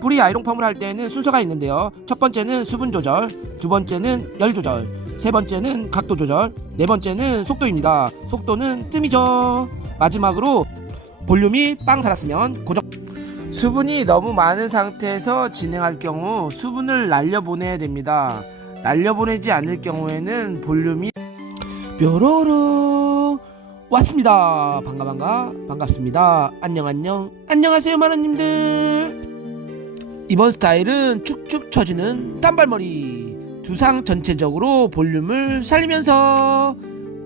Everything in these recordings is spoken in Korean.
뿌리 아이롱 펌을 할 때는 순서가 있는데요. 첫 번째는 수분 조절, 두 번째는 열 조절, 세 번째는 각도 조절, 네 번째는 속도입니다. 속도는 뜸이죠. 마지막으로 볼륨이 빵 살았으면 고정. 수분이 너무 많은 상태에서 진행할 경우 수분을 날려보내야 됩니다. 날려보내지 않을 경우에는 볼륨이 뾰로로 왔습니다. 반갑습니다. 안녕하세요 마누님들. 이번 스타일은 축축 처지는 단발머리, 두상 전체적으로 볼륨을 살리면서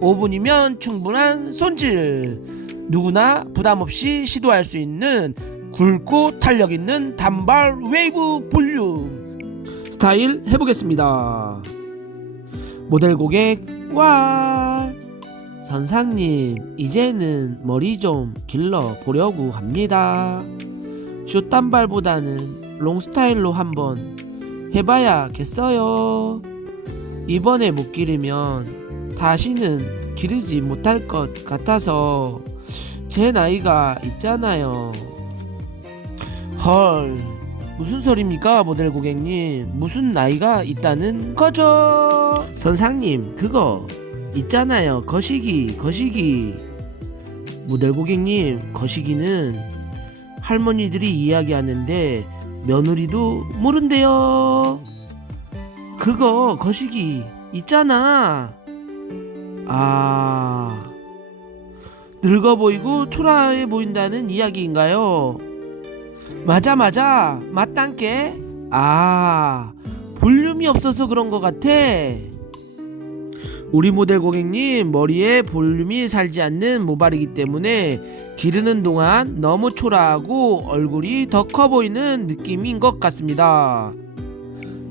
5분이면 충분한 손질, 누구나 부담없이 시도할 수 있는 굵고 탄력 있는 단발 웨이브 볼륨 스타일 해보겠습니다. 모델 고객 와, 선상님 이제는 머리 좀 길러 보려고 합니다. 숏 단발보다는 롱 스타일로 한번 해봐야겠어요. 이번에 못 기르면 다시는 기르지 못할 것 같아서 제 나이가 있잖아요. 헐, 무슨 소리입니까 모델 고객님? 무슨 나이가 있다는 거죠? 선상님 그거 있잖아요. 거시기. 모델 고객님, 거시기는 할머니들이 이야기하는데 며느리도 모른대요. 그거 거시기 있잖아. 아, 늙어 보이고 초라해 보인다는 이야기인가요? 맞아 맞단께. 아, 볼륨이 없어서 그런 것 같아. 우리 모델 고객님 머리에 볼륨이 살지 않는 모발이기 때문에 기르는 동안 너무 초라하고 얼굴이 더 커 보이는 느낌인 것 같습니다.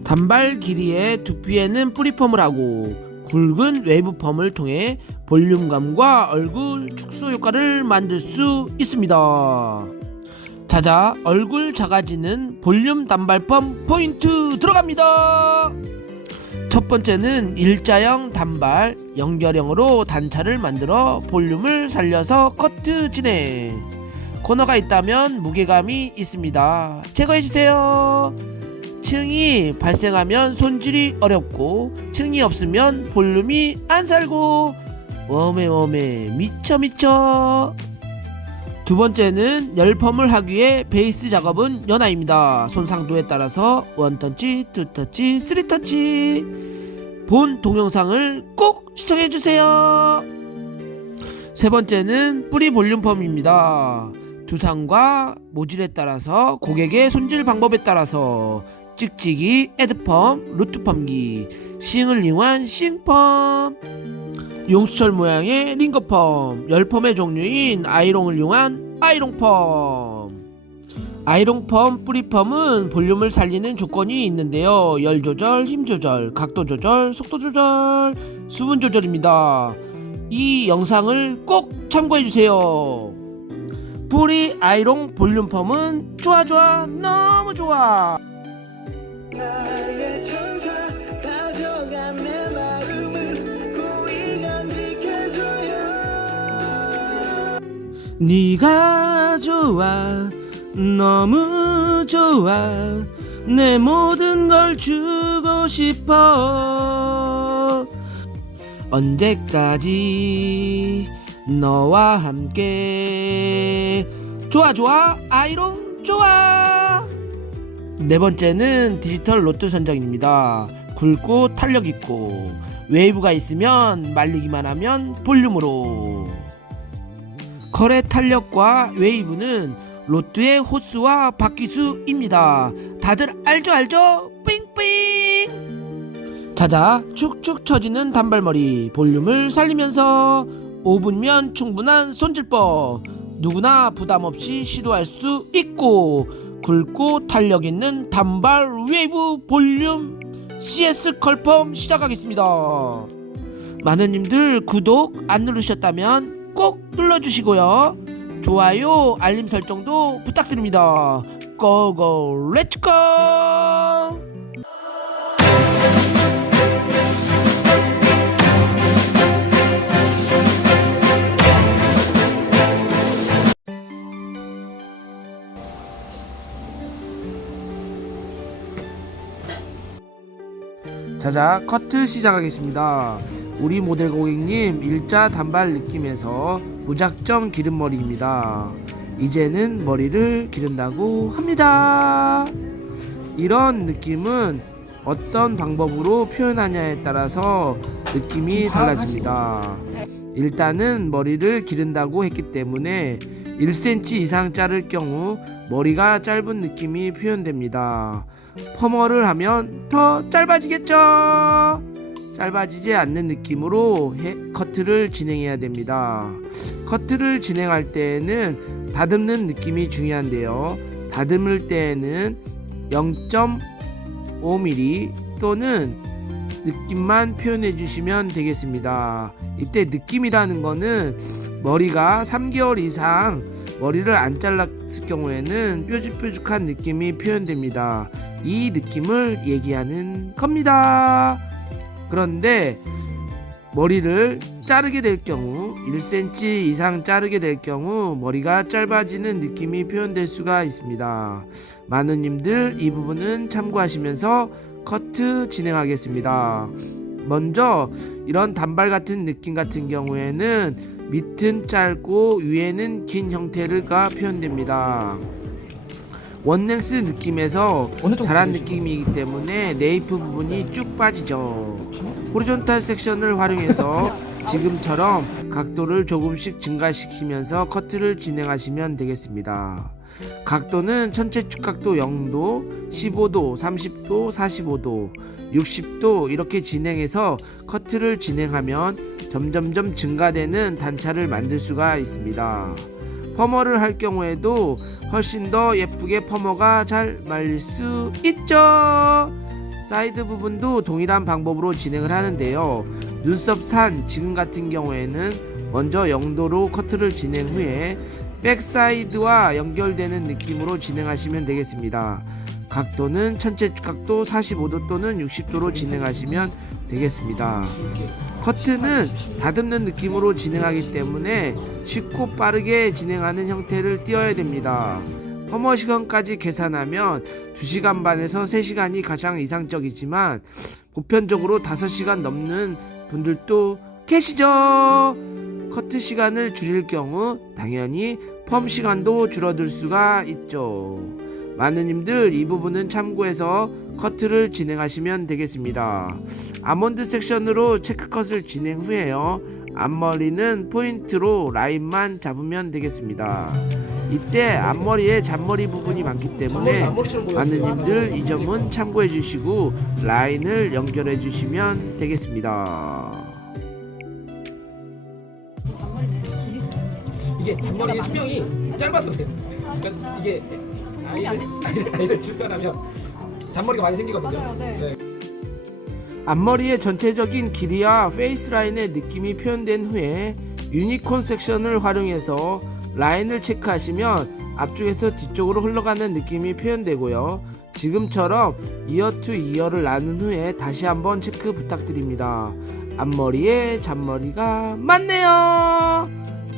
단발 길이의 두피에는 뿌리펌을 하고 굵은 웨이브 펌을 통해 볼륨감과 얼굴 축소 효과를 만들 수 있습니다. 자자, 얼굴 작아지는 볼륨 단발펌 포인트 들어갑니다. 첫 번째는 일자형 단발 연결형으로 단차를 만들어 볼륨을 살려서 커트 진행. 코너가 있다면 무게감이 있습니다. 제거해주세요. 층이 발생하면 손질이 어렵고 층이 없으면 볼륨이 안 살고 워메 미쳐. 두 번째는 열펌을 하기 위해 베이스 작업은 연하입니다. 손상도에 따라서 원터치, 투터치, 쓰리터치. 본 동영상을 꼭 시청해주세요. 세 번째는 뿌리 볼륨펌입니다. 두상과 모질에 따라서 고객의 손질 방법에 따라서 찍찍이, 에드펌, 루트펌기, 싱을 이용한 싱펌, 용수철 모양의 링거펌, 열펌의 종류인 아이롱을 이용한 아이롱펌. 아이롱펌, 뿌리펌은 볼륨을 살리는 조건이 있는데요. 열 조절, 힘 조절, 각도 조절, 속도 조절, 수분 조절입니다. 이 영상을 꼭 참고해주세요. 뿌리 아이롱 볼륨펌은 좋아 너무 좋아. 나의 천사 가져가 내 마음을 고이 간직해줘요. 네가 좋아 너무 좋아 내 모든 걸 주고 싶어. 언제까지 너와 함께 좋아 아이롱 좋아. 네 번째는 디지털 로트 선정입니다. 굵고 탄력 있고 웨이브가 있으면 말리기만 하면 볼륨으로. 컬의 탄력과 웨이브는 로트의 호수와 바퀴수입니다. 다들 알죠? 삥삥. 자자, 축축 처지는 단발머리 볼륨을 살리면서 5분면 충분한 손질법. 누구나 부담없이 시도할 수 있고 굵고 탄력 있는 단발 웨이브 볼륨 CS 컬펌 시작하겠습니다. 마누님들 구독 안 누르셨다면 꼭 눌러주시고요. 좋아요, 알림 설정도 부탁드립니다. 고고 렛츠고. 자자, 커트 시작하겠습니다. 우리 모델 고객님 일자 단발 느낌에서 무작정 기른 머리입니다. 이제는 머리를 기른다고 합니다. 이런 느낌은 어떤 방법으로 표현하냐에 따라서 느낌이 달라집니다. 일단은 머리를 기른다고 했기 때문에 1cm 이상 자를 경우 머리가 짧은 느낌이 표현됩니다. 퍼머를 하면 더 짧아지겠죠? 짧아지지 않는 느낌으로 커트를 진행해야 됩니다. 커트를 진행할 때에는 다듬는 느낌이 중요한데요. 다듬을 때에는 0.5mm 또는 느낌만 표현해 주시면 되겠습니다. 이때 느낌이라는 거는 머리가 3개월 이상 머리를 안 잘랐을 경우에는 뾰족뾰족한 느낌이 표현됩니다. 이 느낌을 얘기하는 겁니다. 그런데 머리를 자르게 될 경우 1cm 이상 자르게 될 경우 머리가 짧아지는 느낌이 표현될 수가 있습니다. 마누님들 이 부분은 참고하시면서 커트 진행하겠습니다. 먼저 이런 단발 같은 느낌 같은 경우에는 밑은 짧고 위에는 긴 형태가 표현됩니다. 원랭스 느낌에서 자란 느낌이기 때문에 네이프 부분이 쭉 빠지죠. 호리존탈 섹션을 활용해서 지금처럼 각도를 조금씩 증가시키면서 커트를 진행하시면 되겠습니다. 각도는 전체 축각도 0도, 15도, 30도, 45도, 60도 이렇게 진행해서 커트를 진행하면 점점점 증가되는 단차를 만들 수가 있습니다. 퍼머를 할 경우에도 훨씬 더 예쁘게 퍼머가 잘 말릴 수 있죠. 사이드 부분도 동일한 방법으로 진행을 하는데요. 눈썹 산 지금 같은 경우에는 먼저 0도로 커트를 진행 후에 백사이드와 연결되는 느낌으로 진행하시면 되겠습니다. 각도는 전체 각도 45도 또는 60도로 진행하시면 되겠습니다. 커트는 다듬는 느낌으로 진행하기 때문에 쉽고 빠르게 진행하는 형태를 띄어야 됩니다. 퍼머 시간까지 계산하면 2시간 반에서 3시간이 가장 이상적이지만 보편적으로 5시간 넘는 분들도 계시죠. 커트 시간을 줄일 경우 당연히 펌 시간도 줄어들 수가 있죠. 마누님들 이 부분은 참고해서 커트를 진행하시면 되겠습니다. 아몬드 섹션으로 체크컷을 진행 후에요. 앞머리는 포인트로 라인만 잡으면 되겠습니다. 이때 앞머리에 잔머리 부분이 많기 때문에 마누님들 이 점은 참고해 주시고 라인을 연결해 주시면 되겠습니다. 이게 잔머리 수명이 짧아서 그래요. 그러니까 이게 아이를 출산하면 잔머리가 많이 생기거든요. 네. 앞머리의 전체적인 길이와 페이스 라인의 느낌이 표현된 후에 유니콘 섹션을 활용해서 라인을 체크하시면 앞쪽에서 뒤쪽으로 흘러가는 느낌이 표현되고요. 지금처럼 이어 투 이어를 나눈 후에 다시 한번 체크 부탁드립니다. 앞머리에 잔머리가 많네요.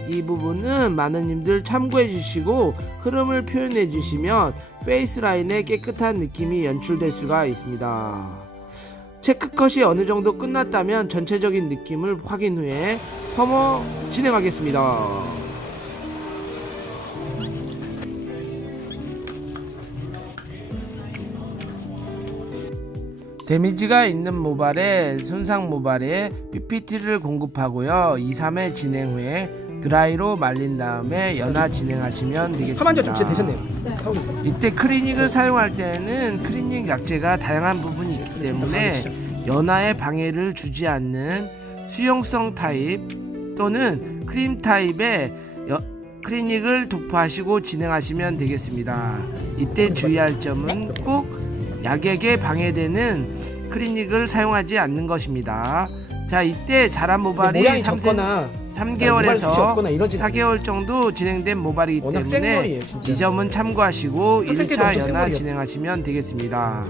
이 부분은 마누님들 참고해 주시고 흐름을 표현해 주시면 페이스 라인에 깨끗한 느낌이 연출될 수가 있습니다. 체크컷이 어느 정도 끝났다면 전체적인 느낌을 확인 후에 퍼머 진행하겠습니다. 데미지가 있는 모발에 손상 모발에 PPT를 공급하고요. 2-3회 진행 후에 드라이로 말린 다음에 연화 진행하시면 되겠습니다. 하만자 좀 진짜 되셨네요. 이때 클리닉을 사용할 때는 클리닉 약재가 다양한 부분이 있기 때문에 연화에 방해를 주지 않는 수용성 타입 또는 크림 타입의 클리닉을 도포하시고 진행하시면 되겠습니다. 이때 주의할 점은 꼭 약액에 방해되는 클리닉을 사용하지 않는 것입니다. 자, 이때 자란 모발이 3개월에서 4개월 정도 진행된 모발이기 때문에 이 점은 참고하시고 1차 연화 진행하시면 되겠습니다.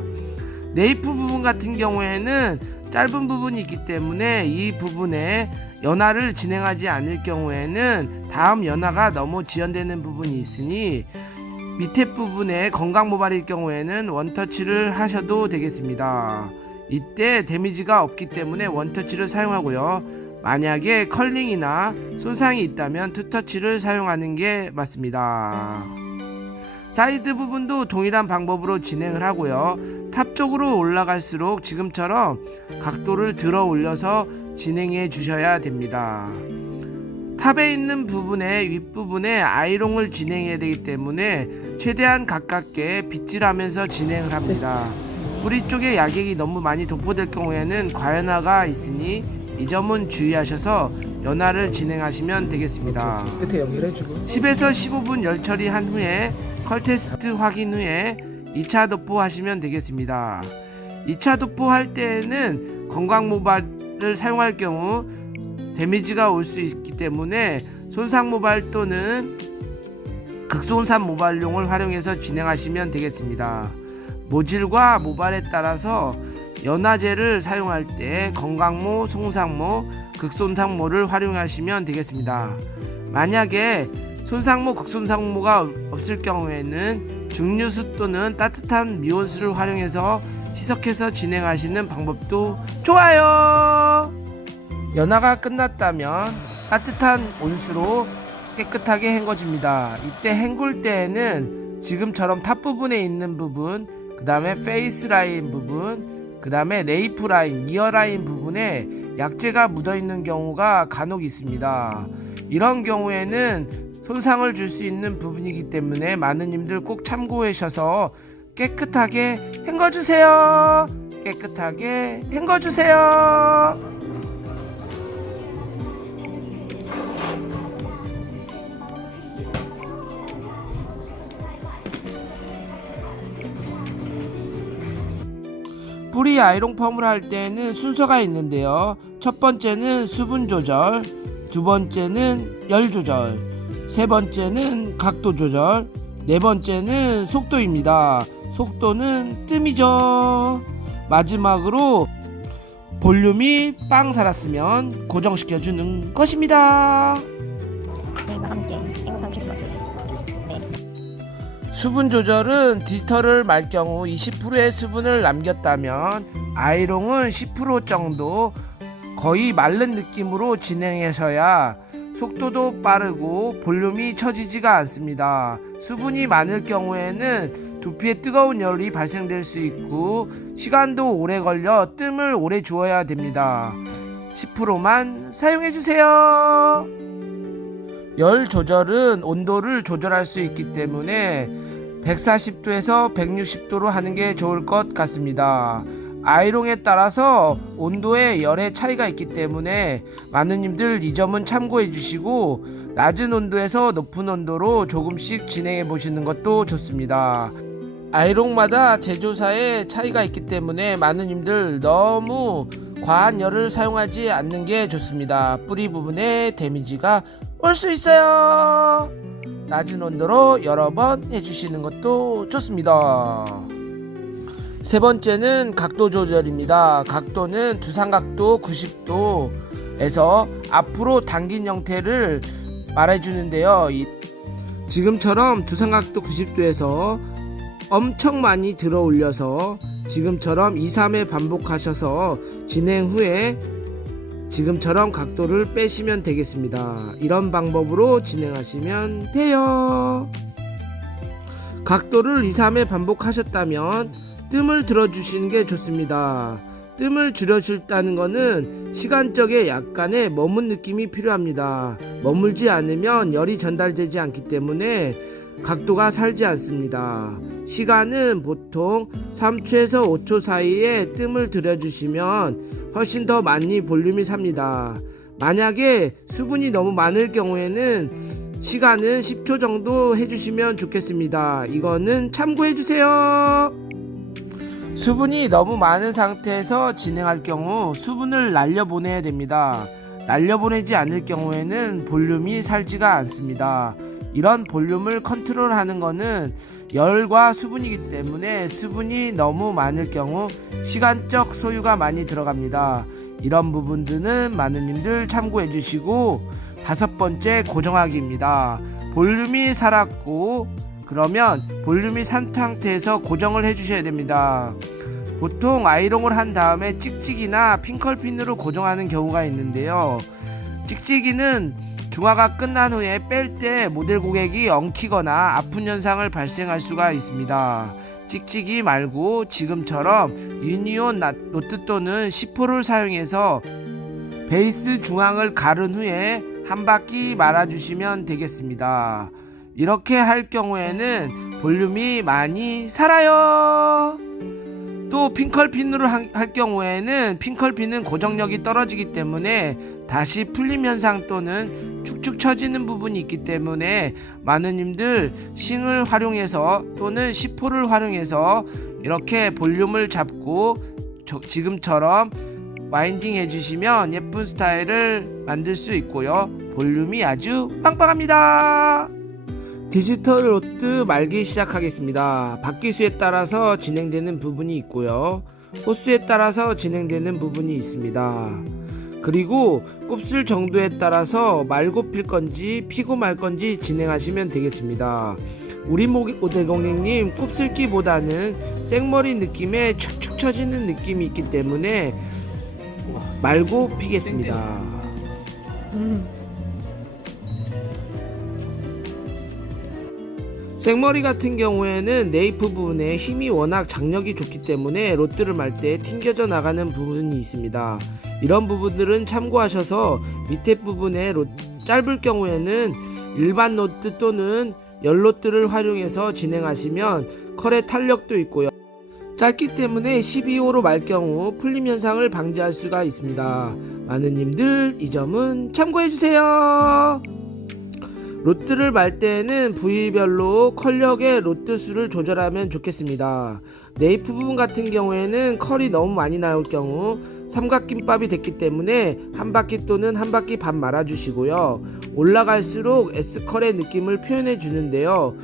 네이프 부분 같은 경우에는 짧은 부분이 있기 때문에 이 부분에 연화를 진행하지 않을 경우에는 다음 연화가 너무 지연되는 부분이 있으니 밑에 부분에 건강 모발일 경우에는 원터치를 하셔도 되겠습니다. 이때 데미지가 없기 때문에 원터치를 사용하고요. 만약에 컬링이나 손상이 있다면 투터치를 사용하는 게 맞습니다. 사이드 부분도 동일한 방법으로 진행을 하고요. 탑 쪽으로 올라갈수록 지금처럼 각도를 들어 올려서 진행해 주셔야 됩니다. 탑에 있는 부분의 윗부분에 아이롱을 진행해야 되기 때문에 최대한 가깝게 빗질하면서 진행을 합니다. 뿌리 쪽에 약액이 너무 많이 도포될 경우에는 과연화가 있으니 이 점은 주의하셔서 연화를 진행하시면 되겠습니다. 끝에 연기를 해주고 10에서 15분 열 처리한 후에 컬 테스트 확인 후에 2차 도포하시면 되겠습니다. 2차 도포할 때에는 건강 모발을 사용할 경우 데미지가 올 수 있기 때문에 손상 모발 또는 극손상 모발용을 활용해서 진행하시면 되겠습니다. 모질과 모발에 따라서 연화제를 사용할 때 건강모, 손상모, 극손상모를 활용하시면 되겠습니다. 만약에 손상모, 극손상모가 없을 경우에는 중류수 또는 따뜻한 미온수를 활용해서 희석해서 진행하시는 방법도 좋아요. 연화가 끝났다면 따뜻한 온수로 깨끗하게 헹궈줍니다. 이때 헹굴 때에는 지금처럼 탑 부분에 있는 부분, 그 다음에 페이스 라인 부분, 그 다음에 네이프 라인, 이어 라인 부분에 약재가 묻어있는 경우가 간혹 있습니다. 이런 경우에는 손상을 줄 수 있는 부분이기 때문에 마누님들 꼭 참고하셔서 깨끗하게 헹궈주세요. 깨끗하게 헹궈주세요. 뿌리 아이롱 펌을 할 때는 순서가 있는데요. 첫 번째는 수분 조절, 두 번째는 열 조절, 세 번째는 각도 조절, 네 번째는 속도입니다. 속도는 뜸이죠. 마지막으로 볼륨이 빵 살았으면 고정시켜주는 것입니다. 수분 조절은 디지털을 말 경우 20%의 수분을 남겼다면 아이롱은 10% 정도 거의 마른 느낌으로 진행하셔야 속도도 빠르고 볼륨이 처지지가 않습니다. 수분이 많을 경우에는 두피에 뜨거운 열이 발생될 수 있고 시간도 오래 걸려 뜸을 오래 주어야 됩니다. 10%만 사용해주세요. 열 조절은 온도를 조절할 수 있기 때문에 140도에서 160도로 하는 게 좋을 것 같습니다. 아이롱에 따라서 온도에 열의 차이가 있기 때문에 마누님들 이 점은 참고해 주시고 낮은 온도에서 높은 온도로 조금씩 진행해 보시는 것도 좋습니다. 아이롱마다 제조사의 차이가 있기 때문에 마누님들 너무 과한 열을 사용하지 않는 게 좋습니다. 뿌리 부분에 데미지가 올 수 있어요. 낮은 온도로 여러 번 해주시는 것도 좋습니다. 세 번째는 각도 조절입니다. 각도는 두상각도 90도에서 앞으로 당긴 형태를 말해주는데요. 지금처럼 두상각도 90도에서 엄청 많이 들어 올려서 지금처럼 2, 3회 반복하셔서 진행 후에 지금처럼 각도를 빼시면 되겠습니다. 이런 방법으로 진행하시면 돼요. 각도를 2, 3회 반복하셨다면 뜸을 들어주시는 게 좋습니다. 뜸을 줄여준다는 것은 시간적에 약간의 머문 느낌이 필요합니다. 머물지 않으면 열이 전달되지 않기 때문에 각도가 살지 않습니다. 시간은 보통 3초에서 5초 사이에 뜸을 들여주시면 훨씬 더 많이 볼륨이 삽니다. 만약에 수분이 너무 많을 경우에는 시간은 10초 정도 해주시면 좋겠습니다. 이거는 참고해주세요. 수분이 너무 많은 상태에서 진행할 경우 수분을 날려보내야 됩니다. 날려보내지 않을 경우에는 볼륨이 살지가 않습니다. 이런 볼륨을 컨트롤하는 것은 열과 수분이기 때문에 수분이 너무 많을 경우 시간적 소요가 많이 들어갑니다. 이런 부분들은 마누님들 참고해 주시고, 다섯 번째 고정하기입니다. 볼륨이 살았고 그러면 볼륨이 산 상태에서 고정을 해 주셔야 됩니다. 보통 아이롱을 한 다음에 찍찍이나 핑컬핀으로 고정하는 경우가 있는데요. 찍찍이는 중화가 끝난 후에 뺄 때 모델 고객이 엉키거나 아픈 현상을 발생할 수가 있습니다. 찍찍이 말고 지금처럼 유니온 노트 또는 10호를 사용해서 베이스 중앙을 가른 후에 한 바퀴 말아주시면 되겠습니다. 이렇게 할 경우에는 볼륨이 많이 살아요. 또 핑컬핀으로 할 경우에는 핑컬핀은 고정력이 떨어지기 때문에 다시 풀림 현상 또는 축축 처지는 부분이 있기 때문에 마누님들 싱을 활용해서 또는 10호를 활용해서 이렇게 볼륨을 잡고 지금처럼 와인딩 해주시면 예쁜 스타일을 만들 수 있고요. 볼륨이 아주 빵빵합니다. 디지털 로트 말기 시작하겠습니다. 바퀴수에 따라서 진행되는 부분이 있고요. 호수에 따라서 진행되는 부분이 있습니다. 그리고 곱슬 정도에 따라서 말고 필 건지 피고 말 건지 진행하시면 되겠습니다. 우리 모델 고객님 곱슬기보다는 생머리 느낌의 축축 처지는 느낌이 있기 때문에 말고 피겠습니다. 생머리 같은 경우에는 네이프 부분에 힘이 워낙 장력이 좋기 때문에 로트를 말 때 튕겨져 나가는 부분이 있습니다. 이런 부분들은 참고하셔서 밑에 부분에 짧을 경우에는 일반 로트 또는 열로트를 활용해서 진행하시면 컬의 탄력도 있고요. 짧기 때문에 12호로 말 경우 풀림 현상을 방지할 수가 있습니다. 마누님들 이 점은 참고해주세요. 로트를 말 때에는 부위별로 컬력의 로트 수를 조절하면 좋겠습니다. 네이프 부분 같은 경우에는 컬이 너무 많이 나올 경우 삼각김밥이 됐기 때문에 한 바퀴 또는 한 바퀴 반 말아주시고요. 올라갈수록 S컬의 느낌을 표현해 주는데요.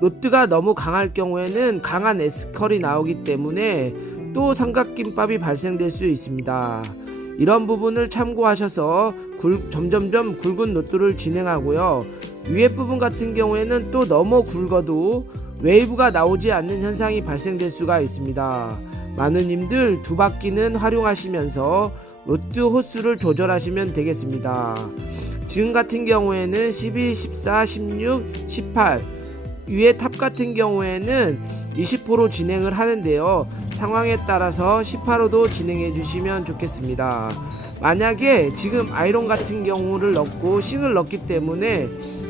로트가 너무 강할 경우에는 강한 S컬이 나오기 때문에 또 삼각김밥이 발생될 수 있습니다. 이런 부분을 참고하셔서 점점점 굵은 로트를 진행하고요. 위에 부분 같은 경우에는 또 너무 굵어도 웨이브가 나오지 않는 현상이 발생될 수가 있습니다. 마누님들 두 바퀴는 활용하시면서 로트 호수를 조절하시면 되겠습니다. 지금 같은 경우에는 12, 14, 16, 18 위에 탑 같은 경우에는 20호로 진행을 하는데요. 상황에 따라서 18호도 진행해 주시면 좋겠습니다. 만약에 지금 아이론 같은 경우를 넣고 싱을 넣기 때문에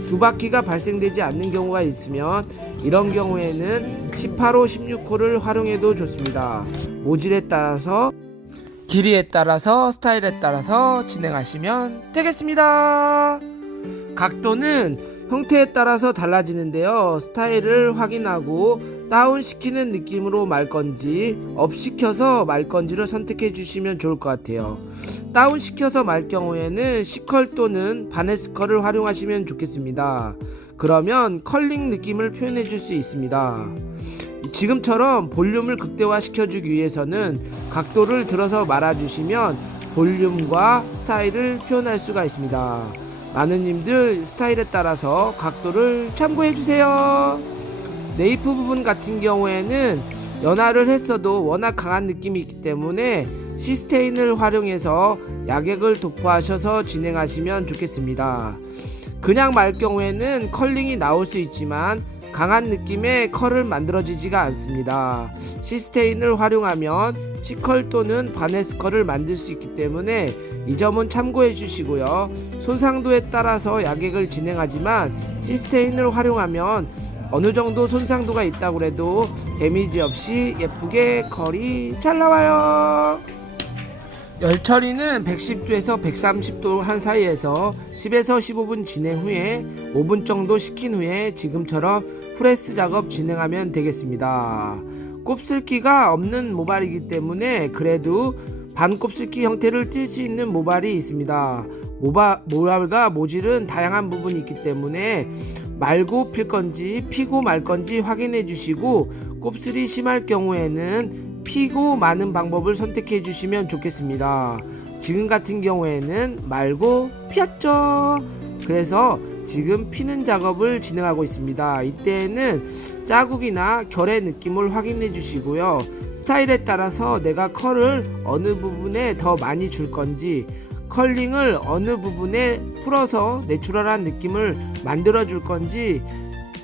두 바퀴가 발생되지 않는 경우가 있으면 이런 경우에는 18호, 16호를 활용해도 좋습니다. 모질에 따라서 길이에 따라서 스타일에 따라서 진행하시면 되겠습니다. 각도는 형태에 따라서 달라지는데요. 스타일을 확인하고 다운시키는 느낌으로 말 건지 업시켜서 말 건지를 선택해 주시면 좋을 것 같아요. 다운시켜서 말 경우에는 C컬 또는 바네스컬을 활용하시면 좋겠습니다. 그러면 컬링 느낌을 표현해 줄 수 있습니다. 지금처럼 볼륨을 극대화 시켜주기 위해서는 각도를 들어서 말아주시면 볼륨과 스타일을 표현할 수가 있습니다. 마누님들 스타일에 따라서 각도를 참고해주세요. 네이프 부분 같은 경우에는 연화를 했어도 워낙 강한 느낌이 있기 때문에 시스테인을 활용해서 약액을 도포하셔서 진행하시면 좋겠습니다. 그냥 말 경우에는 컬링이 나올 수 있지만 강한 느낌의 컬을 만들어지지가 않습니다. 시스테인을 활용하면 C컬 또는 바네스컬을 만들 수 있기 때문에 이 점은 참고해 주시고요. 손상도에 따라서 약액을 진행하지만 시스테인을 활용하면 어느 정도 손상도가 있다고 해도 데미지 없이 예쁘게 컬이 잘 나와요. 열 처리는 110도에서 130도 한 사이에서 10에서 15분 진행 후에 5분 정도 식힌 후에 지금처럼 프레스 작업 진행하면 되겠습니다. 곱슬기가 없는 모발이기 때문에 그래도 반곱슬기 형태를 띌 수 있는 모발이 있습니다. 모발과 모질은 다양한 부분이 있기 때문에 말고 필 건지 피고 말 건지 확인해 주시고 곱슬이 심할 경우에는 피고 마는 방법을 선택해 주시면 좋겠습니다. 지금 같은 경우에는 말고 피었죠. 그래서 지금 피는 작업을 진행하고 있습니다. 이때에는 자국이나 결의 느낌을 확인해 주시고요. 스타일에 따라서 내가 컬을 어느 부분에 더 많이 줄 건지, 컬링을 어느 부분에 풀어서 내추럴한 느낌을 만들어 줄 건지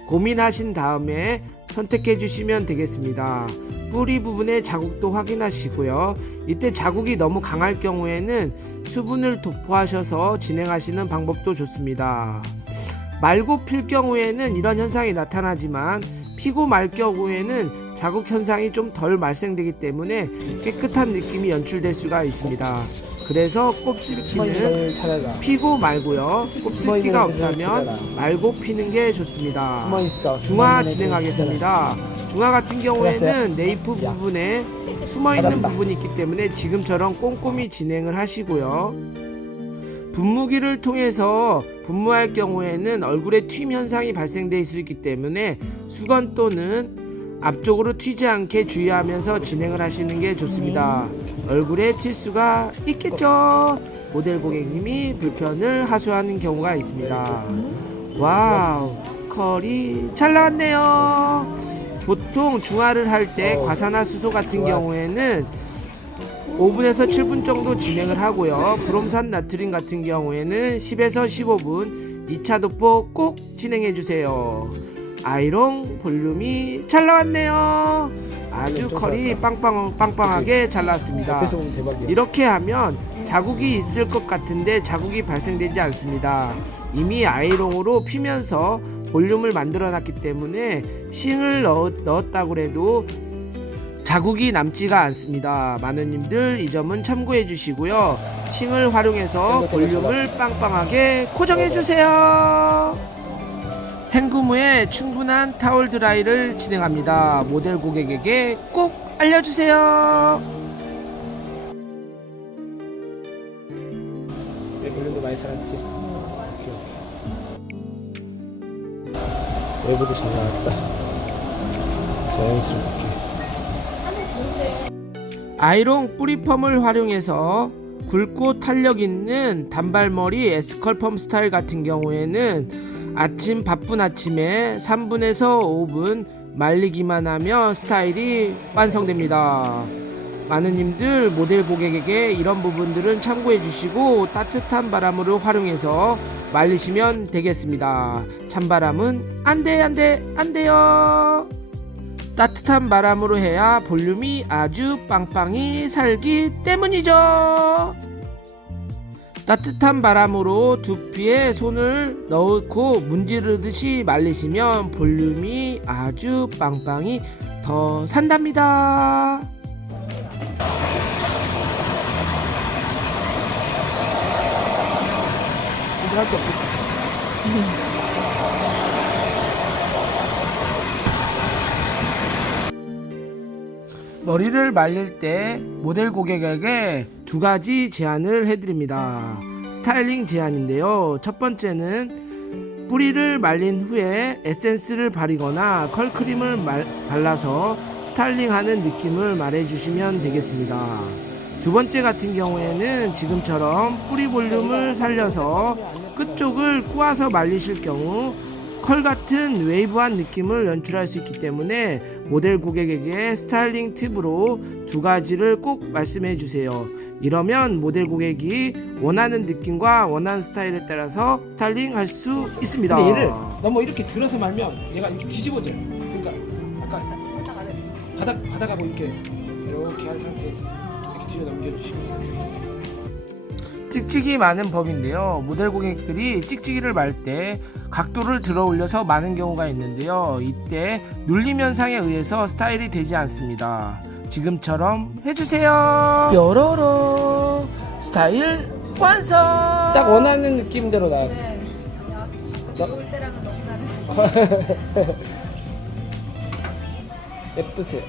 고민하신 다음에 선택해 주시면 되겠습니다. 뿌리 부분의 자국도 확인하시고요. 이때 자국이 너무 강할 경우에는 수분을 도포하셔서 진행하시는 방법도 좋습니다. 말고 필 경우에는 이런 현상이 나타나지만 피고 말 경우에는 자국 현상이 좀 덜 발생되기 때문에 깨끗한 느낌이 연출될 수가 있습니다. 그래서 곱슬기는 피고 말고요. 곱슬기가 없다면 말고 피는 게 좋습니다. 중화 진행하겠습니다. 중화 같은 경우에는 네이프 부분에 숨어있는 부분이 있기 때문에 지금처럼 꼼꼼히 진행을 하시고요. 분무기를 통해서 분무할 경우에는 얼굴에 튀임 현상이 발생될 수 있기 때문에 수건 또는 앞쪽으로 튀지 않게 주의하면서 진행을 하시는 게 좋습니다. 얼굴에 튈 수가 있겠죠. 모델 고객님이 불편을 하소하는 경우가 있습니다. 와우, 컬이 잘 나왔네요. 보통 중화를 할 때 과산화수소 같은 경우에는 5분에서 7분 정도 진행을 하고요. 브롬산 나트륨 같은 경우에는 10에서 15분 2차 도포 꼭 진행해 주세요. 아이롱 볼륨이 잘 나왔네요. 아주 컬이 빵빵하게 잘 나왔습니다. 이렇게 하면 자국이 있을 것 같은데 자국이 발생되지 않습니다. 이미 아이롱으로 피면서 볼륨을 만들어 놨기 때문에 싱을 넣었다고 해도 자국이 남지가 않습니다. 마누님들 이 점은 참고해 주시고요. 싱을 활용해서 볼륨을 빵빵하게 고정해 주세요. 헹굼 후에 충분한 타월 드라이를 진행합니다. 모델 고객에게 꼭 알려주세요. 내 볼륨도 많이 살았지. 외부도 잘 나왔다. 자연스럽게. 아이롱 뿌리펌을 활용해서 굵고 탄력 있는 단발머리 에스컬펌 스타일 같은 경우에는 아침 바쁜 아침에 3분에서 5분 말리기만 하면 스타일이 완성됩니다. 마누님들 모델 고객에게 이런 부분들은 참고해 주시고 따뜻한 바람으로 활용해서 말리시면 되겠습니다. 찬바람은 안 돼요. 따뜻한 바람으로 해야 볼륨이 아주 빵빵히 살기 때문이죠. 따뜻한 바람으로 두피에 손을 넣고 문지르듯이 말리시면 볼륨이 아주 빵빵히 더 산답니다. 머리를 말릴 때 모델 고객에게 두 가지 제안을 해드립니다. 스타일링 제안인데요. 첫 번째는 뿌리를 말린 후에 에센스를 바르거나 컬크림을 발라서 스타일링하는 느낌을 말해주시면 되겠습니다. 두 번째 같은 경우에는 지금처럼 뿌리 볼륨을 살려서 끝쪽을 꼬아서 말리실 경우 컬 같은 웨이브한 느낌을 연출할 수 있기 때문에 모델 고객에게 스타일링 팁으로 두 가지를 꼭 말씀해 주세요. 이러면 모델 고객이 원하는 느낌과 원하는 스타일에 따라서 스타일링 할 수 있습니다. 근데 얘를 너무 이렇게 들어서 말면 얘가 이렇게 뒤집어져요. 그러니까 약간 바닥하고 이렇게 한 상태에서 이렇게 뒤로 넘겨주시면 살짝. 찍찍이 많은 법인데요. 모델 고객들이 찍찍이를 말 때 각도를 들어 올려서 많은 경우가 있는데요. 이때 눌림 현상에 의해서 스타일이 되지 않습니다. 지금처럼 해주세요. 뾰로로 스타일 완성. 딱 원하는 느낌대로 나왔어. 올 때랑은 너무 다르죠. 예쁘세요.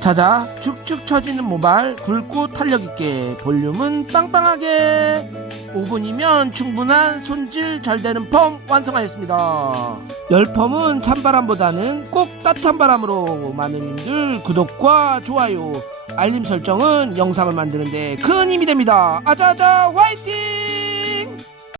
자자, 축축 처지는 모발 굵고 탄력있게 볼륨은 빵빵하게 5분이면 충분한 손질 잘 되는 펌 완성하였습니다. 열펌은 찬바람보다는 꼭 따뜻한 바람으로. 마누님들 구독과 좋아요 알림 설정은 영상을 만드는데 큰 힘이 됩니다. 아자아자 화이팅!